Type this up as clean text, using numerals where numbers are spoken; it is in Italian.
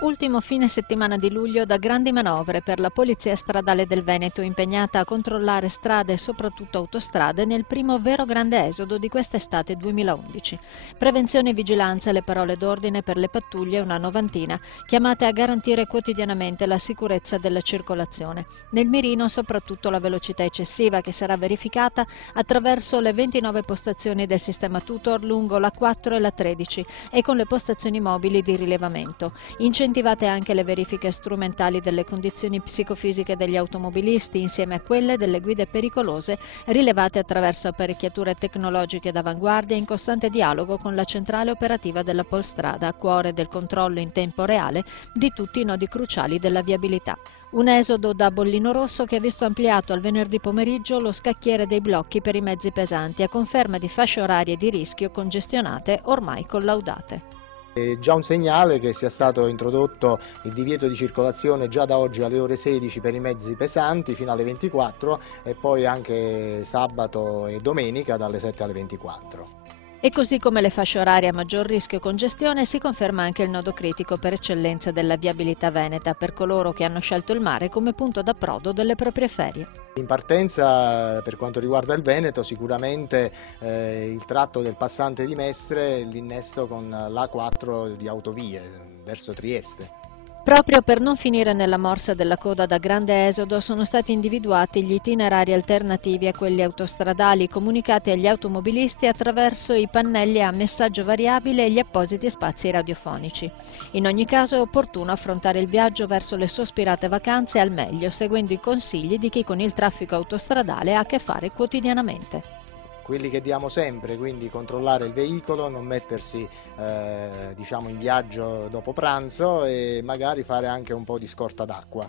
Ultimo fine settimana di luglio da grandi manovre per la Polizia Stradale del Veneto, impegnata a controllare strade e soprattutto autostrade nel primo vero grande esodo di quest'estate 2011. Prevenzione e vigilanza, le parole d'ordine per le pattuglie, una novantina, chiamate a garantire quotidianamente la sicurezza della circolazione. Nel mirino soprattutto la velocità eccessiva, che sarà verificata attraverso le 29 postazioni del sistema Tutor lungo la 4 e la 13 e con le postazioni mobili di rilevamento. Incentivate anche le verifiche strumentali delle condizioni psicofisiche degli automobilisti insieme a quelle delle guide pericolose, rilevate attraverso apparecchiature tecnologiche d'avanguardia in costante dialogo con la centrale operativa della Polstrada, cuore del controllo in tempo reale di tutti i nodi cruciali della viabilità. Un esodo da bollino rosso che ha visto ampliato al venerdì pomeriggio lo scacchiere dei blocchi per i mezzi pesanti, a conferma di fasce orarie di rischio congestionate ormai collaudate. È già un segnale che sia stato introdotto il divieto di circolazione già da oggi alle ore 16 per i mezzi pesanti fino alle 24 e poi anche sabato e domenica dalle 7 alle 24. E così come le fasce orarie a maggior rischio congestione si conferma anche il nodo critico per eccellenza della viabilità veneta per coloro che hanno scelto il mare come punto d'approdo delle proprie ferie. In partenza per quanto riguarda il Veneto sicuramente il tratto del passante di Mestre, l'innesto con l'A4 di Autovie verso Trieste. Proprio per non finire nella morsa della coda da grande esodo sono stati individuati gli itinerari alternativi a quelli autostradali comunicati agli automobilisti attraverso i pannelli a messaggio variabile e gli appositi spazi radiofonici. In ogni caso è opportuno affrontare il viaggio verso le sospirate vacanze al meglio, seguendo i consigli di chi con il traffico autostradale ha a che fare quotidianamente. Quelli che diamo sempre, quindi controllare il veicolo, non mettersi in viaggio dopo pranzo e magari fare anche un po' di scorta d'acqua.